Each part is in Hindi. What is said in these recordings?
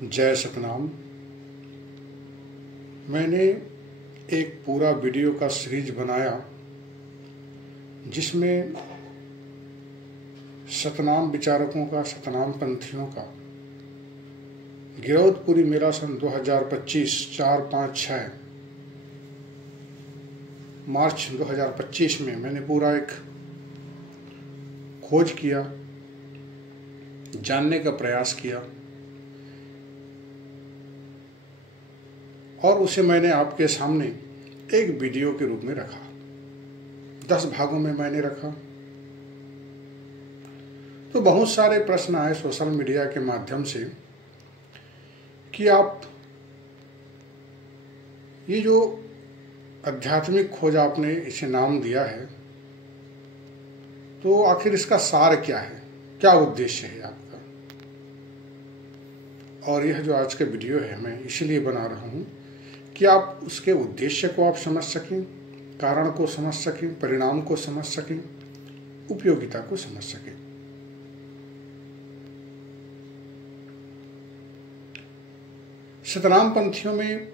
जय सतनाम। मैंने एक पूरा वीडियो का सीरीज बनाया जिसमें सतनाम विचारकों का, सतनाम पंथियों का गिरौदपुरी मेला सन 2025 4, 5, 6 मार्च 2025 में मैंने पूरा एक खोज किया, जानने का प्रयास किया और उसे मैंने आपके सामने एक वीडियो के रूप में रखा। 10 भागों में मैंने रखा। तो बहुत सारे प्रश्न आए सोशल मीडिया के माध्यम से कि आप ये जो आध्यात्मिक खोज आपने इसे नाम दिया है, तो आखिर इसका सार क्या है, क्या उद्देश्य है आपका। और यह जो आज का वीडियो है मैं इसलिए बना रहा हूं कि आप उसके उद्देश्य को आप समझ सकें, कारण को समझ सकें, परिणाम को समझ सकें, उपयोगिता को समझ सकें। सतनाम पंथियों में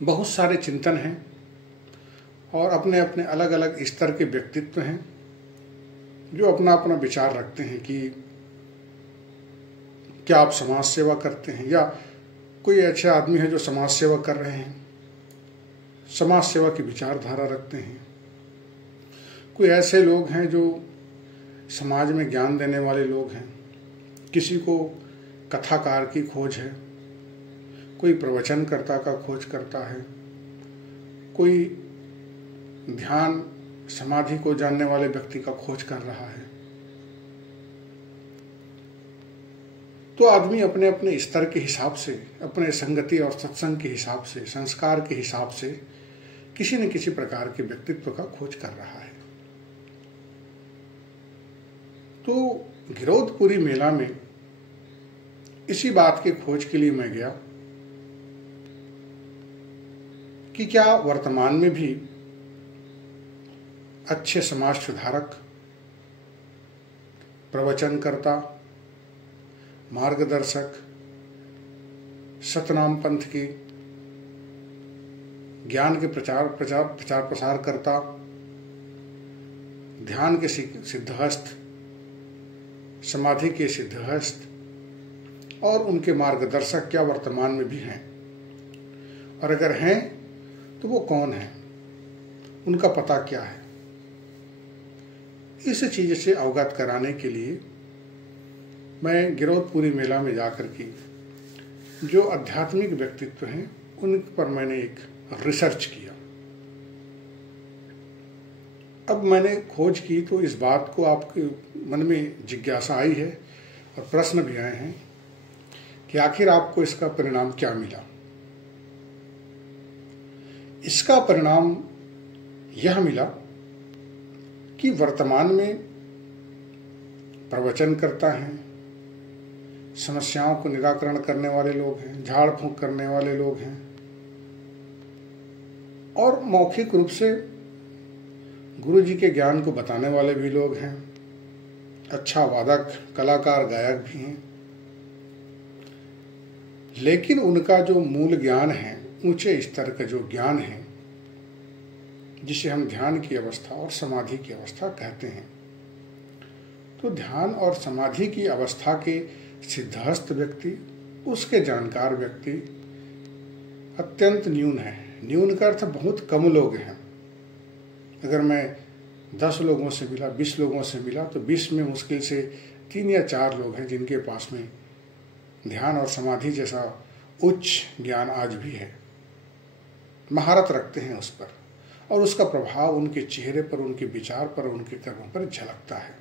बहुत सारे चिंतन हैं और अपने अपने अलग अलग स्तर के व्यक्तित्व हैं जो अपना अपना विचार रखते हैं कि क्या आप समाज सेवा करते हैं, या कोई ऐसे आदमी है जो समाज सेवा कर रहे हैं, समाज सेवा की विचारधारा रखते हैं। कोई ऐसे लोग हैं जो समाज में ज्ञान देने वाले लोग हैं, किसी को कथाकार की खोज है, कोई प्रवचनकर्ता का खोज करता है, कोई ध्यान समाधि को जानने वाले व्यक्ति का खोज कर रहा है। तो आदमी अपने अपने स्तर के हिसाब से, अपने संगति और सत्संग के हिसाब से, संस्कार के हिसाब से किसी न किसी प्रकार के व्यक्तित्व का खोज कर रहा है। तो गिरौदपुरी मेला में इसी बात के खोज के लिए मैं गया कि क्या वर्तमान में भी अच्छे समाज सुधारक, प्रवचनकर्ता, मार्गदर्शक, सतनाम पंथ की ज्ञान के प्रचार प्रसार करता, ध्यान के सिद्धहस्त, समाधि के सिद्धहस्त और उनके मार्गदर्शक क्या वर्तमान में भी हैं, और अगर हैं तो वो कौन है, उनका पता क्या है। इस चीज से अवगत कराने के लिए मैं गिरौदपुरी मेला में जाकर के जो आध्यात्मिक व्यक्तित्व हैं उन पर मैंने एक रिसर्च किया। अब मैंने खोज की तो इस बात को आपके मन में जिज्ञासा आई है और प्रश्न भी आए हैं कि आखिर आपको इसका परिणाम क्या मिला। इसका परिणाम यह मिला कि वर्तमान में प्रवचन करता है, समस्याओं को निराकरण करने वाले लोग हैं, झाड़ फूंक करने वाले लोग हैं और मौखिक रूप से गुरु जी के ज्ञान को बताने वाले भी लोग हैं, अच्छा वादक, कलाकार, गायक भी हैं। लेकिन उनका जो मूल ज्ञान है, ऊंचे स्तर का जो ज्ञान है, जिसे हम ध्यान की अवस्था और समाधि की अवस्था कहते हैं, तो ध्यान और समाधि की अवस्था के सिद्धहस्त व्यक्ति, उसके जानकार व्यक्ति अत्यंत न्यून है। न्यून का अर्थ बहुत कम लोग हैं। अगर मैं 10 लोगों से मिला, 20 लोगों से मिला, तो 20 में मुश्किल से 3 या 4 लोग हैं जिनके पास में ध्यान और समाधि जैसा उच्च ज्ञान आज भी है, महारत रखते हैं उस पर, और उसका प्रभाव उनके चेहरे पर, उनके विचार पर, उनके कर्मों पर झलकता है।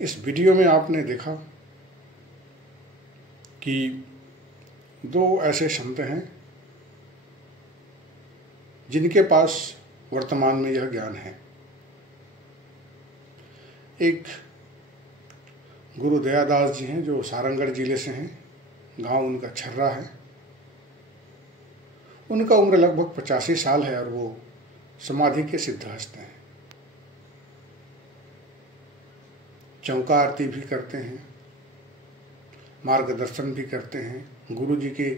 इस वीडियो में आपने देखा कि 2 ऐसे संत हैं जिनके पास वर्तमान में यह ज्ञान है। एक गुरु दयादास जी हैं जो सारंगढ़ जिले से हैं, गांव उनका छर्रा है। उनका उम्र लगभग 85 साल है और वो समाधि के सिद्धहस्त हैं। चौका आरती भी करते हैं, मार्गदर्शन भी करते हैं, गुरु जी के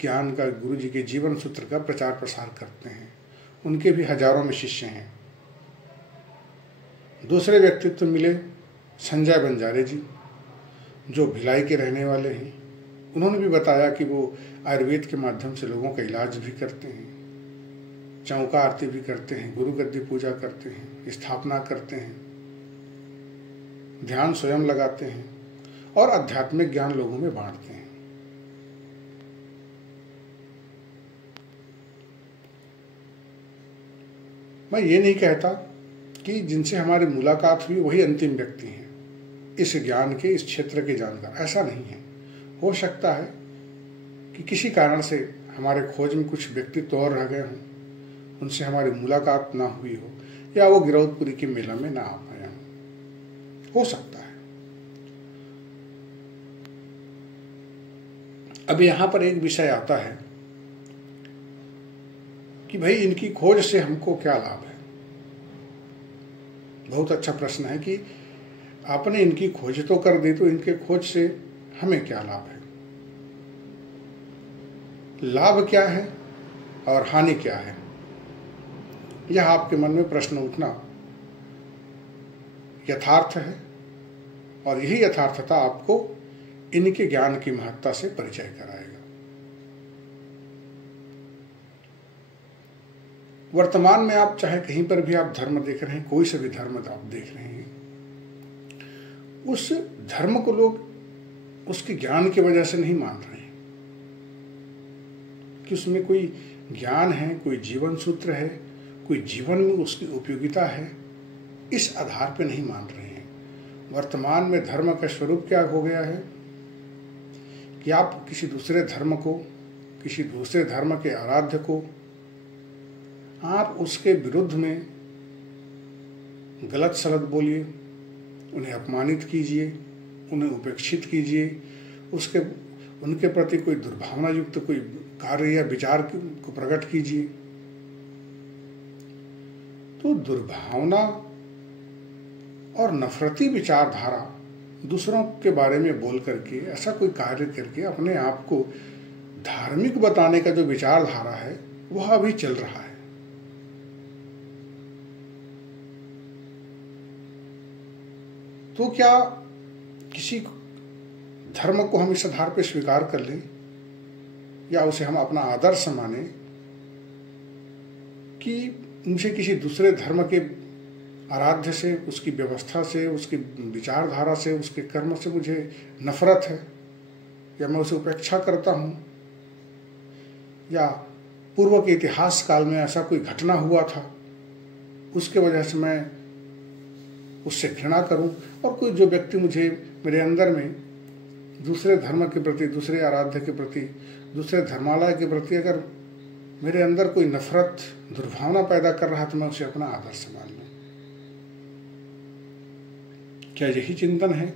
ज्ञान का, गुरु जी के जीवन सूत्र का प्रचार प्रसार करते हैं। उनके भी हजारों में शिष्य हैं। दूसरे व्यक्तित्व मिले संजय बंजारे जी, जो भिलाई के रहने वाले हैं। उन्होंने भी बताया कि वो आयुर्वेद के माध्यम से लोगों का इलाज भी करते हैं, चौका आरती भी करते हैं, गुरु गद्दी पूजा करते हैं, स्थापना करते हैं, ध्यान स्वयं लगाते हैं और आध्यात्मिक ज्ञान लोगों में बांटते हैं। मैं ये नहीं कहता कि जिनसे हमारी मुलाकात हुई वही अंतिम व्यक्ति हैं, इस ज्ञान के, इस क्षेत्र के जानकार, ऐसा नहीं है। हो सकता है कि किसी कारण से हमारे खोज में कुछ व्यक्तित्व और रह गए हों, उनसे हमारी मुलाकात ना हुई हो, या वो गिरौदपुरी के मेला में ना आ पाए हों, हो सकता है। अब यहाँ पर एक विषय आता है कि भाई इनकी खोज से हमको क्या लाभ है। बहुत अच्छा प्रश्न है कि आपने इनकी खोज तो कर दी, तो इनके खोज से हमें क्या लाभ है, लाभ क्या है और हानि क्या है। यह आपके मन में प्रश्न उठना यथार्थ है, और यही यथार्थता आपको इनके ज्ञान की महत्ता से परिचय कराएगा। वर्तमान में आप चाहे कहीं पर भी आप धर्म देख रहे हैं, कोई से भी धर्म आप देख रहे हैं, उस धर्म को लोग उसके ज्ञान की वजह से नहीं मान रहे हैं कि उसमें कोई ज्ञान है, कोई जीवन सूत्र है, कोई जीवन में उसकी उपयोगिता है। इस आधार पे नहीं मान रहे हैं। वर्तमान में धर्म का स्वरूप क्या हो गया है कि आप किसी दूसरे धर्म को, किसी दूसरे धर्म के आराध्य को आप उसके विरुद्ध में गलत सलत बोलिए, उन्हें अपमानित कीजिए, उन्हें उपेक्षित कीजिए, उनके प्रति कोई दुर्भावना युक्त कोई कार्य या विचार को प्रकट कीजिए। तो दुर्भावना और नफरती विचारधारा दूसरों के बारे में बोल करके, ऐसा कोई कार्य करके अपने आप को धार्मिक बताने का जो विचारधारा है वह अभी चल रहा है। तो क्या किसी धर्म को हम इस आधार पर स्वीकार कर लें या उसे हम अपना आदर्श माने कि मुझे किसी दूसरे धर्म के आराध्य से, उसकी व्यवस्था से, उसकी विचारधारा से, उसके कर्म से मुझे नफरत है, या मैं उसे उपेक्षा करता हूँ, या पूर्व के इतिहास काल में ऐसा कोई घटना हुआ था उसके वजह से मैं उससे घृणा करूं, और कोई जो व्यक्ति मुझे मेरे अंदर में दूसरे धर्म के प्रति, दूसरे आराध्य के प्रति, दूसरे धर्मालय के प्रति अगर मेरे अंदर कोई नफरत, दुर्भावना पैदा कर रहा है तो मैं उसे अपना आदर्श मान लूं। क्या यही चिंतन है?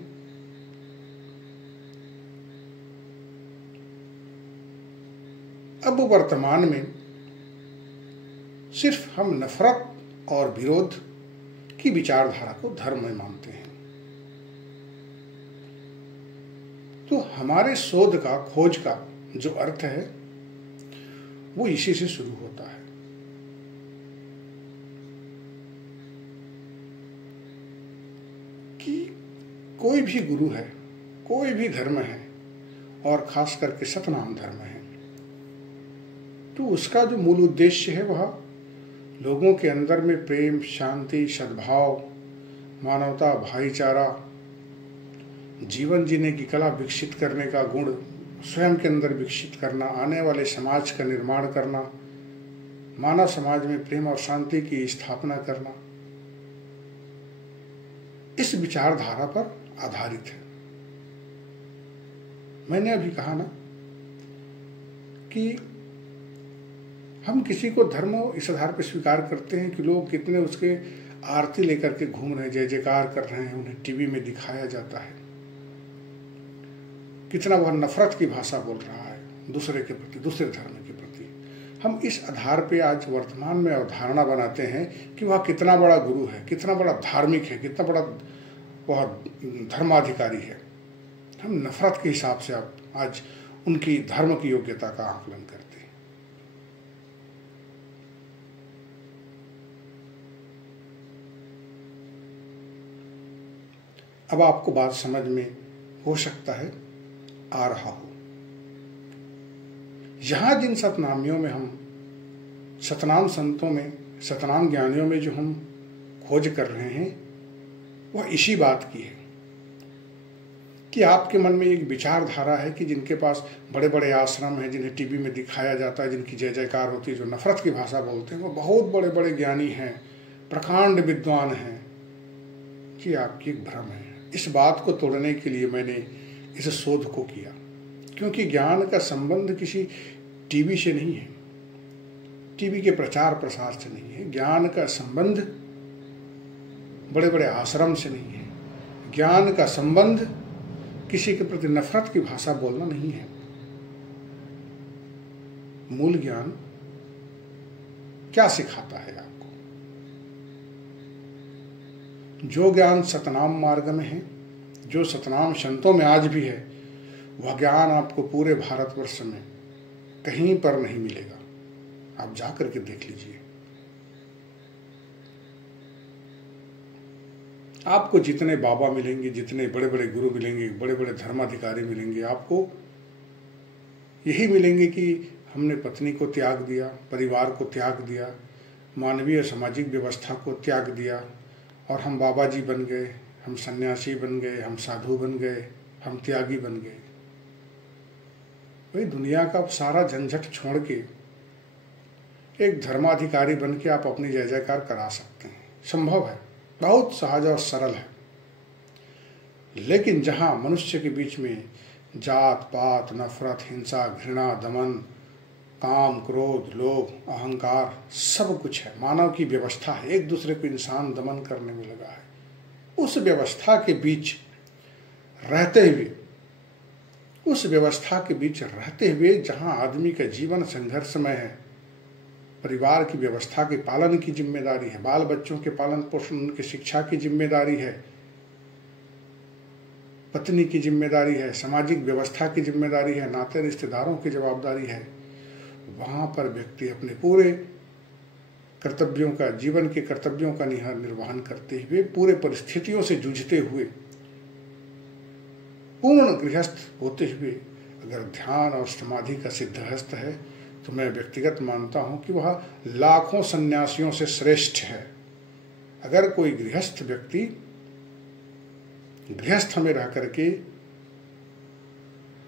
अब वर्तमान में सिर्फ हम नफरत और विरोध की विचारधारा को धर्म में मानते हैं। तो हमारे शोध का, खोज का जो अर्थ है वो इसी से शुरू होता है। कि कोई भी गुरु है, कोई भी धर्म है, और खास करके सतनाम धर्म है, तो उसका जो मूल उद्देश्य है वह लोगों के अंदर में प्रेम, शांति, सद्भाव, मानवता, भाईचारा, जीवन जीने की कला विकसित करने का गुण स्वयं के अंदर विकसित करना, आने वाले समाज का निर्माण करना, मानव समाज में प्रेम और शांति की स्थापना करना, इस विचारधारा पर आधारित है। मैंने अभी कहा ना कि हम किसी को धर्म इस आधार पर स्वीकार करते हैं कि लोग कितने उसके आरती लेकर के घूम रहे हैं, जय जयकार कर रहे हैं, उन्हें टीवी में दिखाया जाता है, कितना वह नफरत की भाषा बोल रहा है दूसरे के प्रति, दूसरे धर्म के प्रति। हम इस आधार पे आज वर्तमान में अवधारणा बनाते हैं कि वह कितना बड़ा गुरु है, कितना बड़ा धार्मिक है, कितना बड़ा वह धर्माधिकारी है। हम नफरत के हिसाब से अब आज उनकी धर्म की योग्यता का आकलन करते हैं। अब आपको बात समझ में हो सकता है आ रहा हो। यहां जिन सतनामियों में हम, सतनाम संतों में, सतनाम ज्ञानियों में जो हम खोज कर रहे हैं वह इसी बात की है कि आपके मन में एक विचारधारा है कि जिनके पास बड़े बड़े आश्रम हैं, जिन्हें टीवी में दिखाया जाता है, जिनकी जय जयकार होती है, जो नफरत की भाषा बोलते हैं, वो बहुत बड़े बड़े ज्ञानी हैं, प्रकांड विद्वान हैं। कि आपकी एक भ्रम है। इस बात को तोड़ने के लिए मैंने इस शोध को किया, क्योंकि ज्ञान का संबंध किसी टीवी से नहीं है, टीवी के प्रचार प्रसार से नहीं है। ज्ञान का संबंध बड़े बड़े आश्रम से नहीं है। ज्ञान का संबंध किसी के प्रति नफरत की भाषा बोलना नहीं है। मूल ज्ञान क्या सिखाता है आपको? जो ज्ञान सतनाम मार्ग में है, जो सतनाम संतों में आज भी है, वह ज्ञान आपको पूरे भारतवर्ष में कहीं पर नहीं मिलेगा। आप जाकर के देख लीजिए। आपको जितने बाबा मिलेंगे, जितने बड़े बड़े गुरु मिलेंगे, बड़े बड़े धर्माधिकारी मिलेंगे, आपको यही मिलेंगे कि हमने पत्नी को त्याग दिया, परिवार को त्याग दिया, मानवीय सामाजिक व्यवस्था को त्याग दिया और हम बाबा जी बन गए, हम सन्यासी बन गए, हम साधु बन गए, हम त्यागी बन गए। भाई, दुनिया का सारा झंझट छोड़ के एक धर्माधिकारी बन के आप अपनी जय जयकार करा सकते हैं। संभव है, बहुत सहज और सरल है। लेकिन जहां मनुष्य के बीच में जात पात, नफरत, हिंसा, घृणा, दमन, काम, क्रोध, लोभ, अहंकार सब कुछ है, मानव की व्यवस्था है, एक दूसरे को इंसान दमन करने में लगा है, उस व्यवस्था के बीच रहते हुए, उस व्यवस्था के बीच रहते हुए जहां आदमी का जीवन संघर्षमय है, परिवार की व्यवस्था के पालन की जिम्मेदारी है, बाल बच्चों के पालन पोषण, उनकी शिक्षा की जिम्मेदारी है, पत्नी की जिम्मेदारी है, सामाजिक व्यवस्था की जिम्मेदारी है, नाते रिश्तेदारों की जवाबदारी है, वहां पर व्यक्ति अपने पूरे कर्तव्यों का, जीवन के कर्तव्यों का निर्वहन करते हुए, पूरे परिस्थितियों से जूझते हुए, पूर्ण गृहस्थ होते हुए अगर ध्यान और समाधि का सिद्धहस्त है तो मैं व्यक्तिगत मानता हूं कि वह लाखों सन्यासियों से श्रेष्ठ है। अगर कोई गृहस्थ व्यक्ति गृहस्थ में रह करके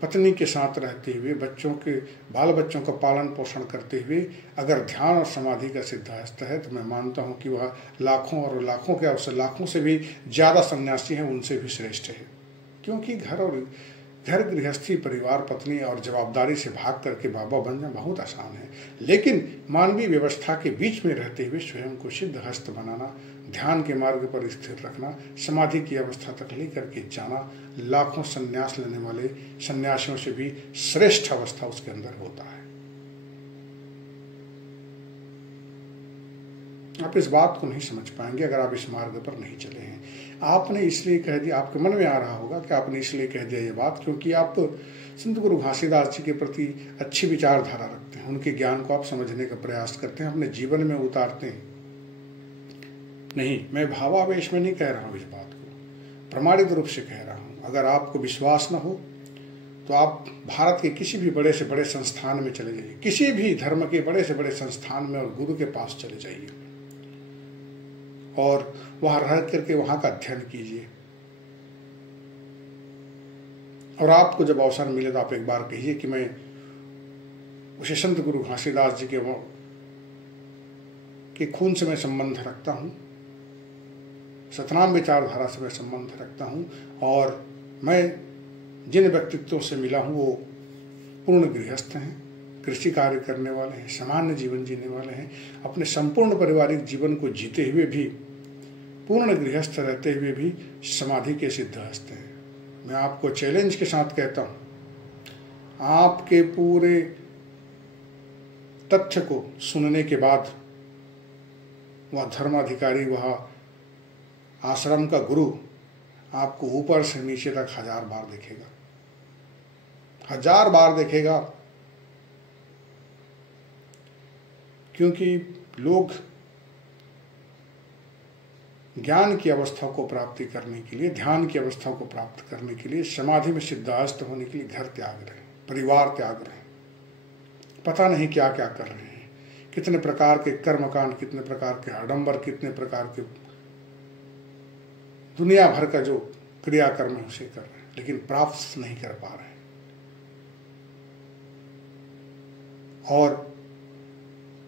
पत्नी के साथ रहते हुए, बाल बच्चों का पालन पोषण करते हुए अगर ध्यान और समाधि का सिद्धहस्त है तो मैं मानता हूं कि वह लाखों और लाखों के अवसर, लाखों से भी ज्यादा सन्यासी हैं, उनसे भी श्रेष्ठ है। क्योंकि घर गृहस्थी, परिवार, पत्नी और जवाबदारी से भाग करके बाबा बनना बहुत आसान है, लेकिन मानवीय व्यवस्था के बीच में रहते हुए स्वयं को सिद्ध हस्त बनाना, ध्यान के मार्ग पर स्थिर रखना, समाधि की अवस्था तक लेकर के जाना, लाखों संन्यास लेने वाले सन्यासियों से भी श्रेष्ठ अवस्था उसके अंदर होता है। आप इस बात को नहीं समझ पाएंगे अगर आप इस मार्ग पर नहीं चले हैं। आपने इसलिए कह दिया, आपके मन में आ रहा होगा कि आपने इसलिए कह दिया ये बात क्योंकि आप संत गुरु घासीदास जी के प्रति अच्छी विचारधारा रखते हैं, उनके ज्ञान को आप समझने का प्रयास करते हैं, अपने जीवन में उतारते हैं। नहीं, मैं भावावेश में नहीं कह रहा हूँ इस बात को, प्रमाणित रूप से कह रहा हूँ। अगर आपको विश्वास न हो तो आप भारत के किसी भी बड़े से बड़े संस्थान में चले जाइए, किसी भी धर्म के बड़े से बड़े संस्थान में और गुरु के पास चले जाइए और वहां रह करके वहां का अध्ययन कीजिए। और आपको जब अवसर मिले तो आप एक बार कहिए कि मैं उसे संत गुरु घासीदास जी के खून से मैं संबंध रखता हूं, सतनाम विचारधारा से मैं संबंध रखता हूं और मैं जिन व्यक्तित्वों से मिला हूं वो पूर्ण गृहस्थ हैं, कृषि कार्य करने वाले हैं, सामान्य जीवन जीने वाले हैं, अपने संपूर्ण पारिवारिक जीवन को जीते हुए भी, पूर्ण गृहस्थ रहते हुए भी समाधि के सिद्धहस्त हैं। मैं आपको चैलेंज के साथ कहता हूं, आपके पूरे तथ्य को सुनने के बाद वह धर्माधिकारी, वह आश्रम का गुरु आपको ऊपर से नीचे तक 1000 बार देखेगा, 1000 बार देखेगा। क्योंकि लोग ज्ञान की अवस्था को प्राप्ति करने के लिए, ध्यान की अवस्था को प्राप्त करने के लिए, समाधि में सिद्धास्त होने के लिए घर त्याग रहे हैं, परिवार त्याग रहे हैं, पता नहीं क्या क्या कर रहे हैं, कितने प्रकार के कर्मकांड, कितने प्रकार के आडंबर, कितने प्रकार के दुनिया भर का जो क्रियाकर्म है उसे कर रहे हैं, लेकिन प्राप्त नहीं कर पा रहे हैं। और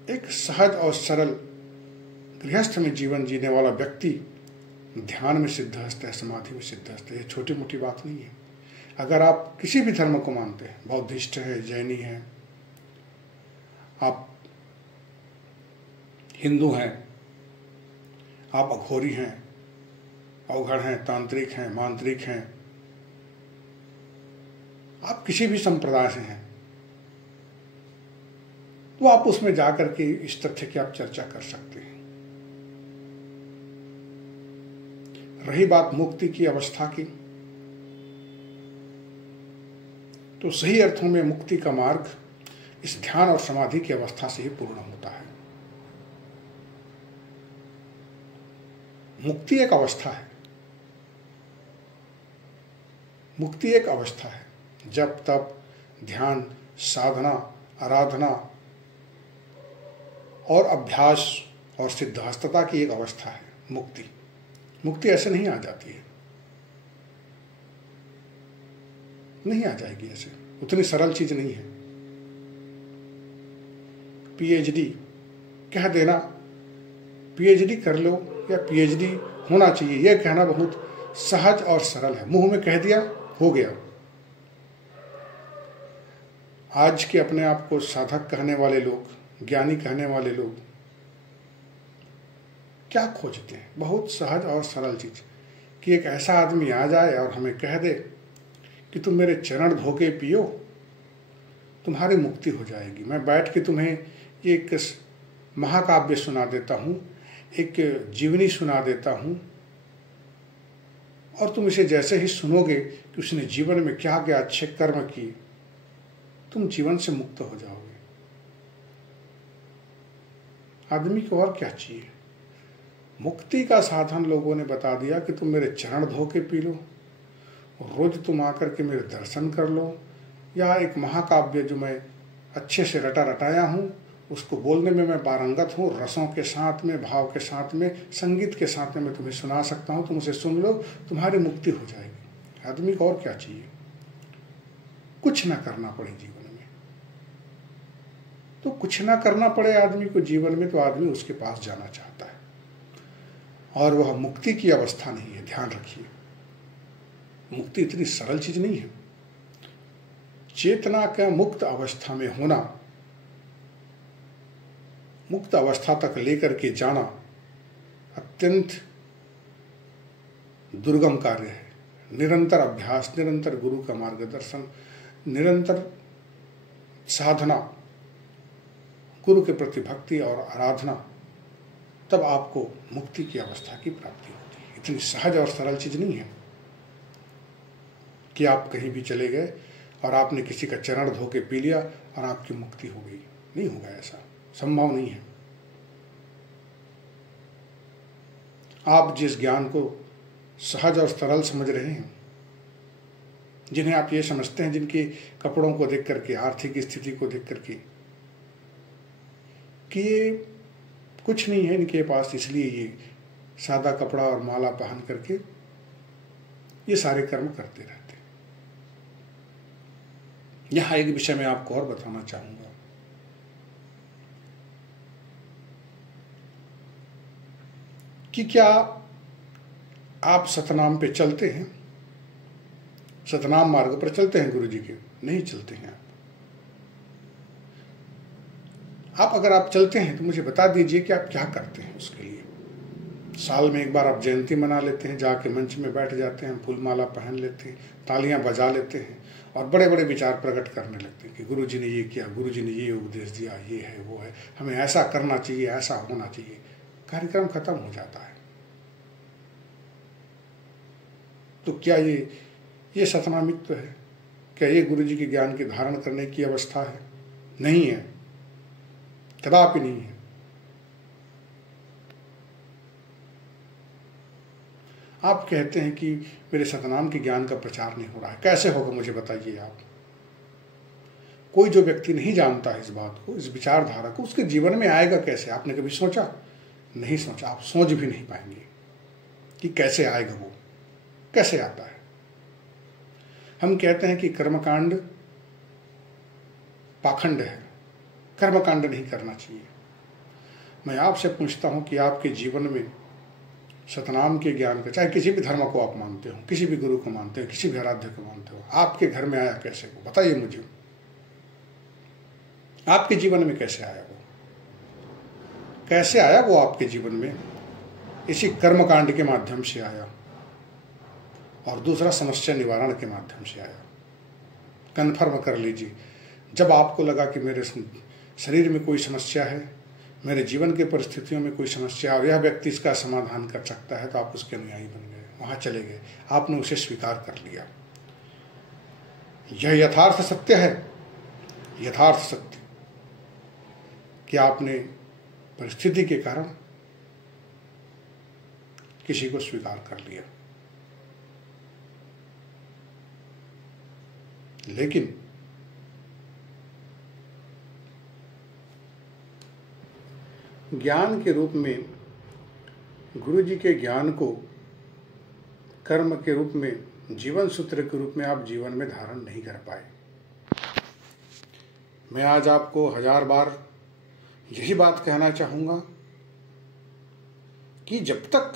एक सहज और सरल गृहस्थ में जीवन जीने वाला व्यक्ति ध्यान में सिद्धहस्त है, समाधि में सिद्धहस्त है। ये छोटी मोटी बात नहीं है। अगर आप किसी भी धर्म को मानते हैं, बौद्धिस्ट है, जैनी है, आप हिंदू हैं, आप अघोरी हैं, अवघड़ हैं, तांत्रिक हैं, मांत्रिक हैं, आप किसी भी संप्रदाय से हैं, तो आप उसमें जाकर के इस तथ्य की आप चर्चा कर सकते हैं। रही बात मुक्ति की अवस्था की, तो सही अर्थों में मुक्ति का मार्ग इस ध्यान और समाधि की अवस्था से ही पूर्ण होता है। मुक्ति एक अवस्था है, मुक्ति एक अवस्था है। जब तप, ध्यान, साधना, आराधना और अभ्यास और सिद्धहस्तता की एक अवस्था है मुक्ति। मुक्ति ऐसे नहीं आ जाती है, नहीं आ जाएगी ऐसे, उतनी सरल चीज नहीं है। पीएचडी कह देना, पीएचडी कर लो या पीएचडी होना चाहिए, यह कहना बहुत सहज और सरल है। मुंह में कह दिया, हो गया। आज के अपने आप को साधक कहने वाले लोग, ज्ञानी कहने वाले लोग क्या खोजते हैं? बहुत सहज और सरल चीज, कि एक ऐसा आदमी आ जाए और हमें कह दे कि तुम मेरे चरण धो के पियो, तुम्हारी मुक्ति हो जाएगी। मैं बैठ के तुम्हें एक महाकाव्य सुना देता हूँ, एक जीवनी सुना देता हूँ, और तुम इसे जैसे ही सुनोगे कि उसने जीवन में क्या क्या अच्छे कर्म किए, तुम जीवन से मुक्त हो जाओगे। आदमी को और क्या चाहिए? मुक्ति का साधन लोगों ने बता दिया कि तुम मेरे चरण धो के पी लो, रोज तुम आकर के मेरे दर्शन कर लो, या एक महाकाव्य जो मैं अच्छे से रटा रटाया हूँ उसको बोलने में मैं पारंगत हूँ, रसों के साथ में, भाव के साथ में, संगीत के साथ में मैं तुम्हें सुना सकता हूँ, तुम उसे सुन लो, तुम्हारी मुक्ति हो जाएगी। आदमी को और क्या चाहिए? कुछ ना करना पड़े जीवन में। तो कुछ ना करना पड़े आदमी को जीवन में, तो आदमी उसके पास जाना चाहता है, और वह मुक्ति की अवस्था नहीं है। ध्यान रखिए, मुक्ति इतनी सरल चीज नहीं है। चेतना का मुक्त अवस्था में होना, मुक्त अवस्था तक लेकर के जाना अत्यंत दुर्गम कार्य है। निरंतर अभ्यास, निरंतर गुरु का मार्गदर्शन, निरंतर साधना, गुरु के प्रति भक्ति और आराधना, तब आपको मुक्ति की अवस्था की प्राप्ति होती है। इतनी सहज और सरल चीज नहीं है कि आप कहीं भी चले गए और आपने किसी का चरण धो के पी लिया और आपकी मुक्ति हो गई। नहीं होगा, ऐसा संभव नहीं है। आप जिस ज्ञान को सहज और सरल समझ रहे हैं, जिन्हें आप ये समझते हैं, जिनके कपड़ों को देख करके, आर्थिक स्थिति को देख करके, कि ये कुछ नहीं है इनके पास, इसलिए ये सादा कपड़ा और माला पहन करके ये सारे कर्म करते रहते। यहां एक विषय में आपको और बताना चाहूंगा कि क्या आप सतनाम पे चलते हैं? सतनाम मार्ग पर चलते हैं गुरु जी के? नहीं चलते हैं आप अगर आप चलते हैं तो मुझे बता दीजिए कि आप क्या करते हैं उसके लिए। साल में एक बार आप जयंती मना लेते हैं, जाके मंच में बैठ जाते हैं, फूल माला पहन लेते हैं, तालियां बजा लेते हैं और बड़े बड़े विचार प्रकट करने लगते हैं कि गुरु जी ने ये किया, गुरु जी ने ये उपदेश दिया, ये है वो है, हमें ऐसा करना चाहिए, ऐसा होना चाहिए। कार्यक्रम खत्म हो जाता है। तो क्या ये सतनामित्व है? क्या ये गुरु जी के ज्ञान के धारण करने की अवस्था है? नहीं है, कदापि नहीं है। आप कहते हैं कि मेरे सतनाम के ज्ञान का प्रचार नहीं हो रहा है, कैसे होगा मुझे बताइए आप। कोई जो व्यक्ति नहीं जानता है इस बात को, इस विचारधारा को, उसके जीवन में आएगा कैसे? आपने कभी सोचा? नहीं सोचा, आप सोच भी नहीं पाएंगे कि कैसे आएगा, वो कैसे आता है। हम कहते हैं कि कर्मकांड पाखंड है, कर्मकांड नहीं करना चाहिए। मैं आपसे पूछता हूं कि आपके जीवन में सतनाम के ज्ञान का, चाहे किसी भी धर्म को आप मानते हो, किसी भी गुरु को मानते हो, किसी भी आराध्य को मानते हो, आपके घर में आया कैसे वो? बताइए मुझे, आपके जीवन में कैसे आया वो? कैसे आया वो आपके जीवन में? इसी कर्मकांड के माध्यम से आया, और दूसरा समस्या निवारण के माध्यम से आया। कन्फर्म कर लीजिए, जब आपको लगा कि मेरे शरीर में कोई समस्या है, मेरे जीवन के परिस्थितियों में कोई समस्या, और यह व्यक्ति इसका समाधान कर सकता है, तो आप उसके अनुयायी बन गए, वहां चले गए, आपने उसे स्वीकार कर लिया। यह यथार्थ सत्य है, यथार्थ सत्य कि आपने परिस्थिति के कारण किसी को स्वीकार कर लिया। लेकिन ज्ञान के रूप में, गुरु जी के ज्ञान को कर्म के रूप में, जीवन सूत्र के रूप में आप जीवन में धारण नहीं कर पाए। मैं आज आपको 1000 बार यही बात कहना चाहूंगा कि जब तक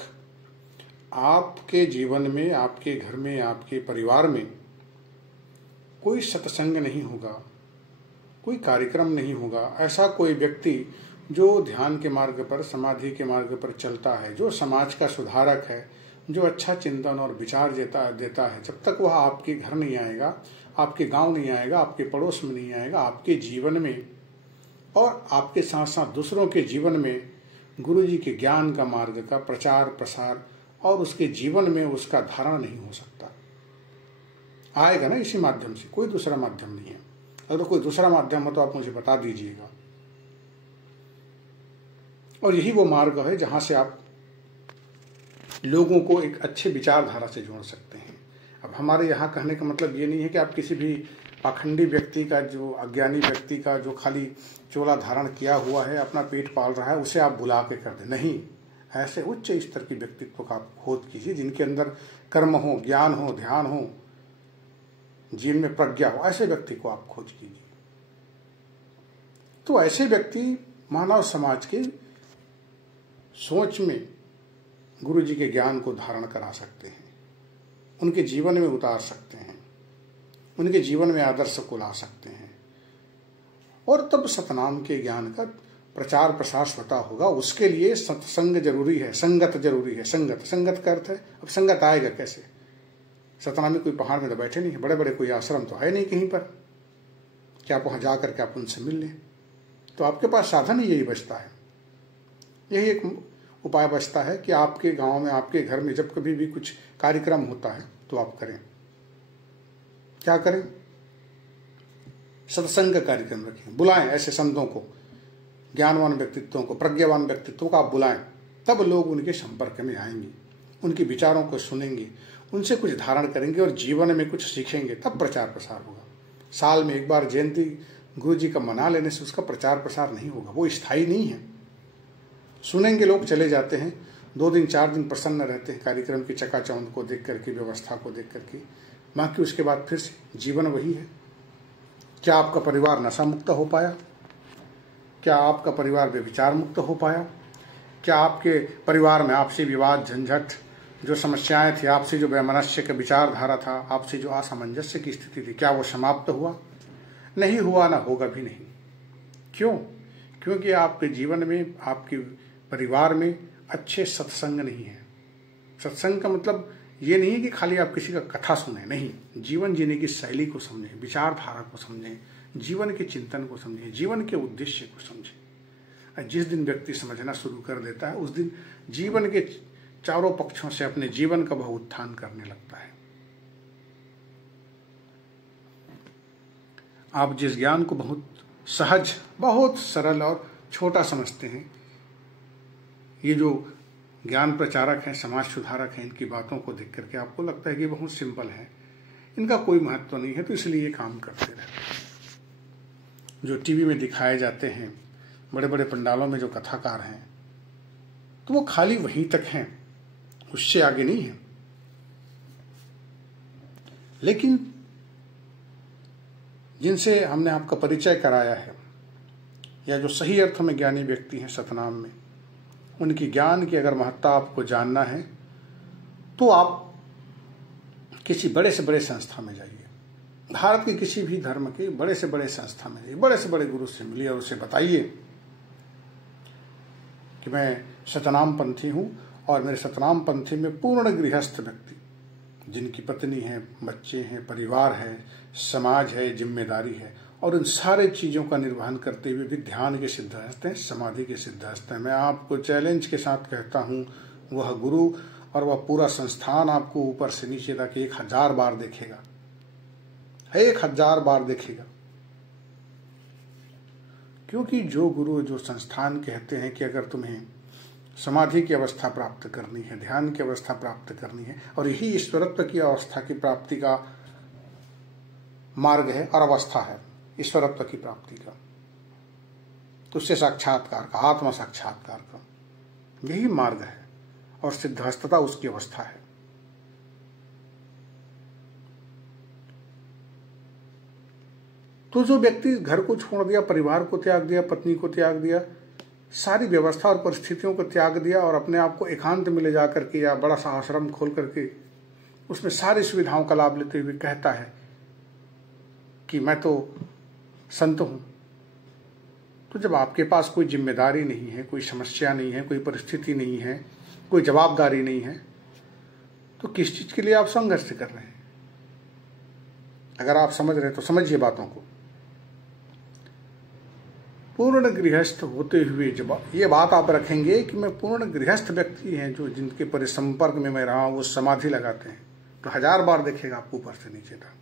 आपके जीवन में, आपके घर में, आपके परिवार में कोई सत्संग नहीं होगा, कोई कार्यक्रम नहीं होगा, ऐसा कोई व्यक्ति जो ध्यान के मार्ग पर, समाधि के मार्ग पर चलता है, जो समाज का सुधारक है, जो अच्छा चिंतन और विचार देता है, जब तक वह आपके घर नहीं आएगा, आपके गांव नहीं आएगा, आपके पड़ोस में नहीं आएगा, आपके जीवन में और आपके साथ साथ दूसरों के जीवन में गुरु जी के ज्ञान का मार्ग का प्रचार प्रसार और उसके जीवन में उसका धारण नहीं हो सकता। आएगा ना इसी माध्यम से, कोई दूसरा माध्यम नहीं है। अगर कोई दूसरा माध्यम हो तो आप मुझे बता दीजिएगा। और यही वो मार्ग है जहां से आप लोगों को एक अच्छे विचारधारा से जोड़ सकते हैं। अब हमारे यहाँ कहने का मतलब ये नहीं है कि आप किसी भी पाखंडी व्यक्ति का, जो अज्ञानी व्यक्ति का, जो खाली चोला धारण किया हुआ है, अपना पेट पाल रहा है, उसे आप बुला के कर दें। नहीं, ऐसे उच्च स्तर के व्यक्तित्व का आप खोज कीजिए, जिनके अंदर कर्म हो, ज्ञान हो, ध्यान हो, जीवन में प्रज्ञा हो, ऐसे व्यक्ति को आप खोज कीजिए। तो ऐसे व्यक्ति मानव समाज की सोच में गुरु जी के ज्ञान को धारण करा सकते हैं, उनके जीवन में उतार सकते हैं, उनके जीवन में आदर्श को ला सकते हैं, और तब सतनाम के ज्ञान का प्रचार प्रसार स्वतः होगा। उसके लिए सत्संग जरूरी है, संगत जरूरी है। संगत का अर्थ है, अब संगत आएगा कैसे? सतनाम में कोई पहाड़ में तो बैठे नहीं है, बड़े बड़े कोई आश्रम तो है नहीं कहीं पर कि आप वहां जाकर के आप उनसे मिल लें। तो आपके पास साधन ही यही बचता है, यही एक उपाय बचता है कि आपके गांव में, आपके घर में जब कभी भी कुछ कार्यक्रम होता है तो आप करें। क्या करें? सत्संग का कार्यक्रम रखें, बुलाएं ऐसे संतों को, ज्ञानवान व्यक्तित्वों को, प्रज्ञावान व्यक्तित्वों को आप बुलाएं। तब लोग उनके संपर्क में आएंगे, उनके विचारों को सुनेंगे, उनसे कुछ धारण करेंगे और जीवन में कुछ सीखेंगे, तब प्रचार प्रसार होगा। साल में एक बार जयंती गुरु जी का मना लेने से उसका प्रचार प्रसार नहीं होगा, वो स्थायी नहीं है। सुनेंगे लोग, चले जाते हैं, 2 दिन 4 दिन प्रसन्न रहते हैं कार्यक्रम की चकाचौंध को देख करके, व्यवस्था को देख करके, बाकी उसके बाद फिर से जीवन वही है। क्या आपका परिवार नशा मुक्त हो पाया? क्या आपका परिवार व्यभिचार मुक्त हो पाया? क्या आपके परिवार में आपसी विवाद, झंझट, जो समस्याएं थी, आपसे जो वैमनस्य का विचारधारा था, आपसे जो असामंजस्य की स्थिति थी, क्या वो समाप्त हुआ? नहीं हुआ, ना होगा भी नहीं। क्यों? क्योंकि आपके जीवन में, आपके परिवार में अच्छे सत्संग नहीं है। सत्संग का मतलब ये नहीं है कि खाली आप किसी का कथा सुने, नहीं, जीवन जीने की शैली को समझें, विचारधारा को समझें, जीवन के चिंतन को समझें, जीवन के उद्देश्य को समझें। जिस दिन व्यक्ति समझना शुरू कर देता है, उस दिन जीवन के चारों पक्षों से अपने जीवन का वह उत्थान करने लगता है। आप जिस ज्ञान को बहुत सहज, बहुत सरल और छोटा समझते हैं, ये जो ज्ञान प्रचारक हैं, समाज सुधारक हैं, इनकी बातों को देख करके आपको लगता है कि बहुत सिंपल है, इनका कोई महत्व नहीं है, तो इसलिए ये काम करते रहते हैं। जो टीवी में दिखाए जाते हैं, बड़े बड़े पंडालों में जो कथाकार हैं, तो वो खाली वहीं तक हैं, उससे आगे नहीं है। लेकिन जिनसे हमने आपका परिचय कराया है, या जो सही अर्थ में ज्ञानी व्यक्ति हैं सतनाम में, उनकी ज्ञान की अगर महत्ता आपको जानना है तो आप किसी बड़े से बड़े संस्था में जाइए, भारत के किसी भी धर्म के बड़े से बड़े संस्था में जाइए, बड़े से बड़े गुरु से मिलिए और उसे बताइए कि मैं सतनाम पंथी हूँ और मेरे सतनाम पंथी में पूर्ण गृहस्थ व्यक्ति, जिनकी पत्नी है, बच्चे हैं, परिवार है, समाज है, जिम्मेदारी है, और उन सारे चीज़ों का निर्वहन करते हुए भी ध्यान के सिद्धहस्त हैं, समाधि के सिद्धहस्त हैं। मैं आपको चैलेंज के साथ कहता हूँ, वह गुरु और वह पूरा संस्थान आपको ऊपर से नीचे तक 1000 बार देखेगा, 1000 बार देखेगा। क्योंकि जो गुरु, जो संस्थान कहते हैं कि अगर तुम्हें समाधि की अवस्था प्राप्त करनी है, ध्यान की अवस्था प्राप्त करनी है, और यही ईश्वरत्व की अवस्था की प्राप्ति का मार्ग है और अवस्था है, ईश्वरत्व की प्राप्ति का, तो उससे साक्षात्कार का, आत्म साक्षात्कार का यही मार्ग है, और सिद्धहस्तता उसकी अवस्था है। तो जो व्यक्ति घर को छोड़ दिया, परिवार को त्याग दिया, पत्नी को त्याग दिया, सारी व्यवस्था और परिस्थितियों को त्याग दिया और अपने आप को एकांत में ले जाकर के या बड़ा सा आश्रम खोल करके उसमें सारी सुविधाओं का लाभ लेते हुए कहता है कि मैं तो संत हूं, तो जब आपके पास कोई जिम्मेदारी नहीं है, कोई समस्या नहीं है, कोई परिस्थिति नहीं है, कोई जवाबदारी नहीं है, तो किस चीज के लिए आप संघर्ष कर रहे हैं? अगर आप समझ रहे हैं तो समझिए बातों को। पूर्ण गृहस्थ होते हुए जब ये बात आप रखेंगे कि मैं पूर्ण गृहस्थ व्यक्ति हैं, जो जिनके परिसंपर्क में मैं रहा हूं, वो समाधि लगाते हैं, तो 1000 बार देखेगा आपको ऊपर से नीचे तक।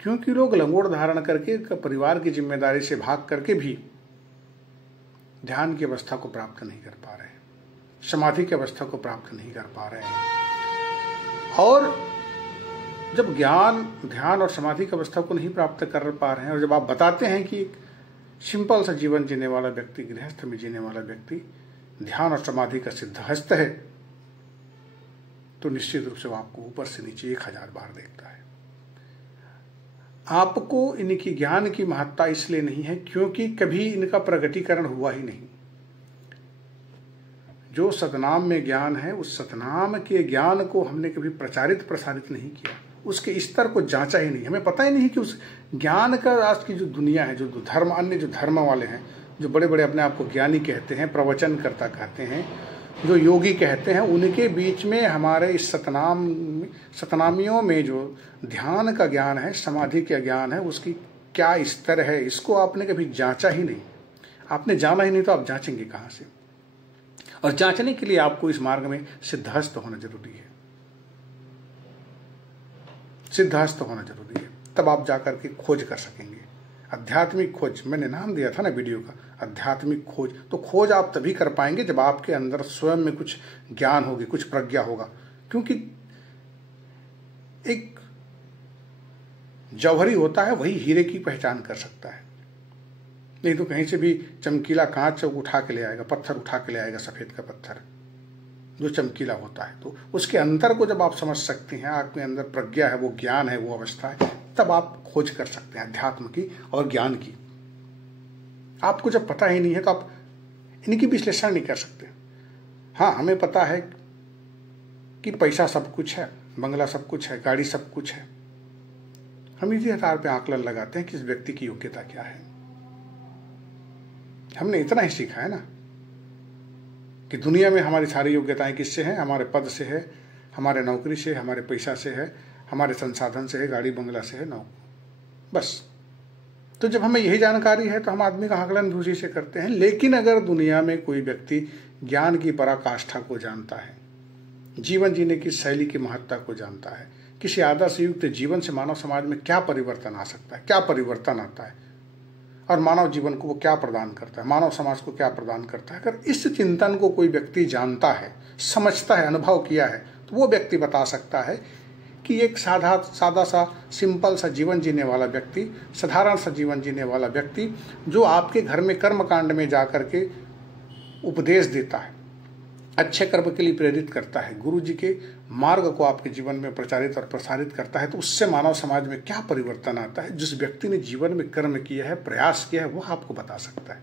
क्योंकि लोग लंगोट धारण करके, परिवार की जिम्मेदारी से भाग करके भी ध्यान की अवस्था को प्राप्त नहीं कर पा रहे हैं, समाधि की अवस्था को प्राप्त नहीं कर पा रहे हैं। और जब ज्ञान, ध्यान और समाधि की अवस्था को नहीं प्राप्त कर पा रहे हैं, और जब आप बताते हैं कि सिंपल सा जीवन जीने वाला व्यक्ति, गृहस्थ में जीने वाला व्यक्ति ध्यान और समाधि का सिद्धहस्त है, तो निश्चित रूप से वो आपको ऊपर से नीचे 1000 बार देखता है। आपको इनकी ज्ञान की महत्ता इसलिए नहीं है क्योंकि कभी इनका प्रगटीकरण हुआ ही नहीं। जो सतनाम में ज्ञान है, उस सतनाम के ज्ञान को हमने कभी प्रचारित प्रसारित नहीं किया, उसके स्तर को जांचा ही नहीं। हमें पता ही नहीं कि उस ज्ञान का आज की जो दुनिया है, जो धर्म, अन्य जो धर्म वाले हैं, जो बड़े बड़े अपने आप को ज्ञानी कहते हैं, प्रवचनकर्ता कहते हैं, जो योगी कहते हैं, उनके बीच में हमारे इस सतनामियों में जो ध्यान का ज्ञान है, समाधि का ज्ञान है, उसकी क्या स्तर है, इसको आपने कभी जांचा ही नहीं। आपने जाना ही नहीं तो आप जांचेंगे कहाँ से? और जांचने के लिए आपको इस मार्ग में सिद्धहस्त होना जरूरी है, सिद्धहस्त होना जरूरी है, तब आप जाकर के खोज कर सकेंगे। आध्यात्मिक खोज, मैंने नाम दिया था ना वीडियो का, आध्यात्मिक खोज। तो खोज आप तभी कर पाएंगे जब आपके अंदर स्वयं में कुछ ज्ञान होगी, कुछ प्रज्ञा होगा। क्योंकि एक जौहरी होता है, वही हीरे की पहचान कर सकता है, नहीं तो कहीं से भी चमकीला कांच उठा के ले आएगा, पत्थर उठा के ले आएगा, सफेद का पत्थर जो चमकीला होता है। तो उसके अंतर को जब आप समझ सकते हैं, आपके अंदर प्रज्ञा है, वो ज्ञान है, वो अवस्था है, तब आप खोज कर सकते हैं अध्यात्म की और ज्ञान की। आपको जब पता ही नहीं है तो आप इनकी विश्लेषण नहीं कर सकते। हाँ, हमें पता है कि पैसा सब कुछ है, बंगला सब कुछ है, गाड़ी सब कुछ है। हम इसी आधार पे आकलन लगाते हैं कि इस व्यक्ति की योग्यता क्या है। हमने इतना ही सीखा है ना कि दुनिया में हमारी सारी योग्यताएं किससे हैं? हमारे पद से है, हमारे नौकरी से, हमारे पैसा से है, हमारे संसाधन से है, गाड़ी बंगला से है, बस। तो जब हमें यही जानकारी है तो हम आदमी का आकलन भी उसी से करते हैं। लेकिन अगर दुनिया में कोई व्यक्ति ज्ञान की पराकाष्ठा को जानता है, जीवन जीने की शैली की महत्ता को जानता है, किसी आदर्श युक्त जीवन से मानव समाज में क्या परिवर्तन आ सकता है, क्या परिवर्तन आता है और मानव जीवन को वो क्या प्रदान करता है, मानव समाज को क्या प्रदान करता है। अगर इस चिंतन को कोई व्यक्ति जानता है, समझता है, अनुभव किया है, तो वो व्यक्ति बता सकता है कि एक सादा सा सिंपल सा जीवन जीने वाला व्यक्ति, साधारण सा जीवन जीने वाला व्यक्ति जो आपके घर में कर्मकांड में जा कर के उपदेश देता है, अच्छे कर्म के लिए प्रेरित करता है, गुरु जी के मार्ग को आपके जीवन में प्रचारित और प्रसारित करता है, तो उससे मानव समाज में क्या परिवर्तन आता है, जिस व्यक्ति ने जीवन में कर्म किया है, प्रयास किया है, वह आपको बता सकता है।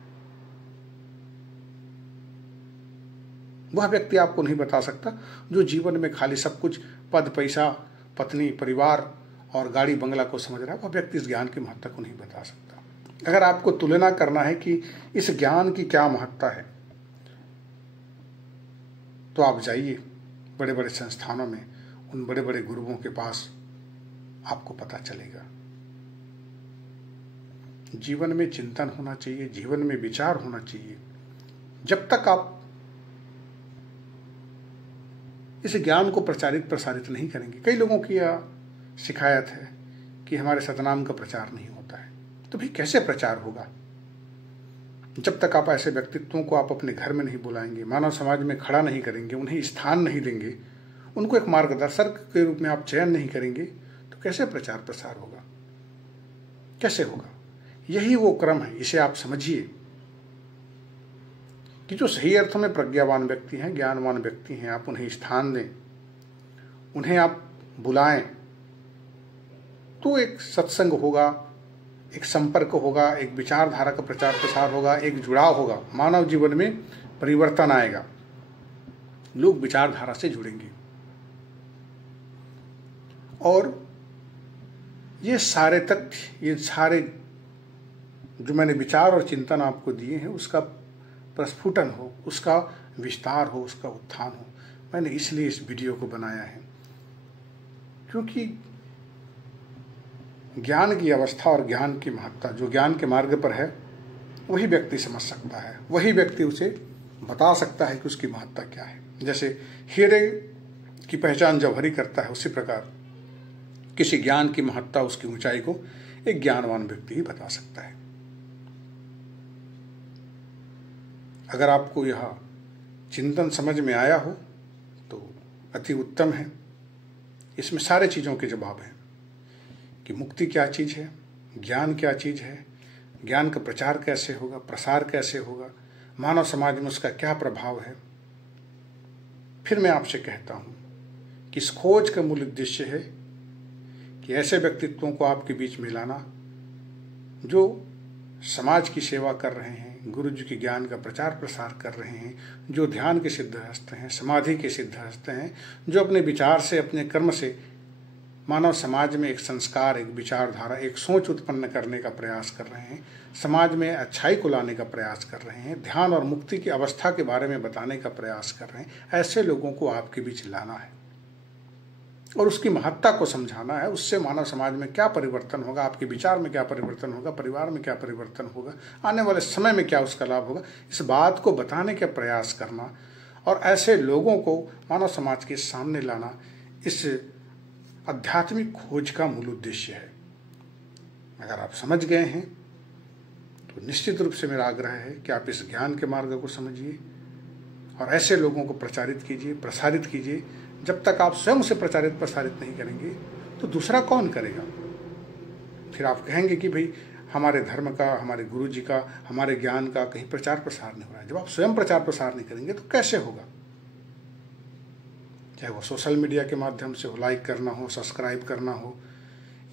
वह व्यक्ति आपको नहीं बता सकता जो जीवन में खाली सब कुछ पद, पैसा, पत्नी, परिवार और गाड़ी बंगला को समझ रहा है। वह व्यक्ति इस ज्ञान की महत्ता को नहीं बता सकता। अगर आपको तुलना करना है कि इस ज्ञान की क्या महत्ता है, तो आप जाइए बड़े बड़े संस्थानों में, उन बड़े बड़े गुरुओं के पास, आपको पता चलेगा। जीवन में चिंतन होना चाहिए, जीवन में विचार होना चाहिए। जब तक आप इस ज्ञान को प्रचारित प्रसारित नहीं करेंगे, कई लोगों की यह शिकायत है कि हमारे सतनाम का प्रचार नहीं होता है, तो भी कैसे प्रचार होगा जब तक आप ऐसे व्यक्तित्वों को आप अपने घर में नहीं बुलाएंगे, मानव समाज में खड़ा नहीं करेंगे, उन्हें स्थान नहीं देंगे, उनको एक मार्गदर्शक के रूप में आप चयन नहीं करेंगे, तो कैसे प्रचार प्रसार होगा, कैसे होगा। यही वो क्रम है, इसे आप समझिए कि जो सही अर्थों में प्रज्ञावान व्यक्ति हैं, ज्ञानवान व्यक्ति हैं, आप उन्हें स्थान दें, उन्हें आप बुलाएं, तो एक सत्संग होगा, एक संपर्क होगा, एक विचारधारा का प्रचार प्रसार होगा, एक जुड़ाव होगा, मानव जीवन में परिवर्तन आएगा, लोग विचारधारा से जुड़ेंगे। और ये सारे तथ्य, ये सारे जो मैंने विचार और चिंतन आपको दिए हैं, उसका प्रस्फुटन हो, उसका विस्तार हो, उसका उत्थान हो। मैंने इसलिए इस वीडियो को बनाया है क्योंकि ज्ञान की अवस्था और ज्ञान की महत्ता जो ज्ञान के मार्ग पर है, वही व्यक्ति समझ सकता है, वही व्यक्ति उसे बता सकता है कि उसकी महत्ता क्या है। जैसे हीरे की पहचान जौहरी करता है, उसी प्रकार किसी ज्ञान की महत्ता, उसकी ऊंचाई को एक ज्ञानवान व्यक्ति ही बता सकता है। अगर आपको यह चिंतन समझ में आया हो तो अति उत्तम है। इसमें सारे चीज़ों के जवाब हैं कि मुक्ति क्या चीज़ है, ज्ञान क्या चीज़ है, ज्ञान का प्रचार कैसे होगा, प्रसार कैसे होगा, मानव समाज में उसका क्या प्रभाव है। फिर मैं आपसे कहता हूँ कि इस खोज का मूल उद्देश्य है कि ऐसे व्यक्तित्वों को आपके बीच में लाना जो समाज की सेवा कर रहे हैं, गुरु जी के ज्ञान का प्रचार प्रसार कर रहे हैं, जो ध्यान के सिद्धहस्त हैं, समाधि के सिद्धहस्त हैं, जो अपने विचार से, अपने कर्म से मानव समाज में एक संस्कार, एक विचारधारा, एक सोच उत्पन्न करने का प्रयास कर रहे हैं, समाज में अच्छाई को लाने का प्रयास कर रहे हैं, ध्यान और मुक्ति की अवस्था के बारे में बताने का प्रयास कर रहे हैं। ऐसे लोगों को आपके बीच लाना है और उसकी महत्ता को समझाना है। उससे मानव समाज में क्या परिवर्तन होगा, आपके विचार में क्या परिवर्तन होगा, परिवार में क्या परिवर्तन होगा, आने वाले समय में क्या उसका लाभ होगा, इस बात को बताने का प्रयास करना और ऐसे लोगों को मानव समाज के सामने लाना, इस आध्यात्मिक खोज का मूल उद्देश्य है। अगर आप समझ गए हैं तो निश्चित रूप से मेरा आग्रह है कि आप इस ज्ञान के मार्ग को समझिए और ऐसे लोगों को प्रचारित कीजिए, प्रसारित कीजिए। जब तक आप स्वयं उसे प्रचारित प्रसारित नहीं करेंगे तो दूसरा कौन करेगा। फिर आप कहेंगे कि भाई हमारे धर्म का, हमारे गुरु जी का, हमारे ज्ञान का कहीं प्रचार प्रसार नहीं हो रहा है। जब आप स्वयं प्रचार प्रसार नहीं करेंगे तो कैसे होगा। चाहे वो सोशल मीडिया के माध्यम से हो, लाइक करना हो, सब्सक्राइब करना हो,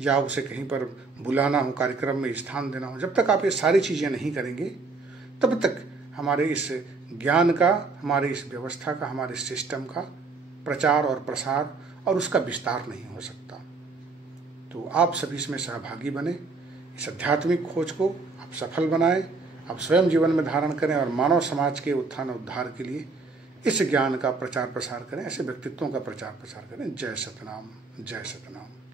या उसे कहीं पर बुलाना हो, कार्यक्रम में स्थान देना हो। जब तक आप ये सारी चीज़ें नहीं करेंगे तब तक हमारे इस ज्ञान का, हमारे इस व्यवस्था का, हमारे इस सिस्टम का प्रचार और प्रसार और उसका विस्तार नहीं हो सकता। तो आप सभी इसमें सहभागी बने, इस आध्यात्मिक खोज को आप सफल बनाएं, आप स्वयं जीवन में धारण करें और मानव समाज के उत्थान उद्धार के लिए इस ज्ञान का प्रचार प्रसार करें, ऐसे व्यक्तित्वों का प्रचार प्रसार करें। जय सतनाम, जय सतनाम।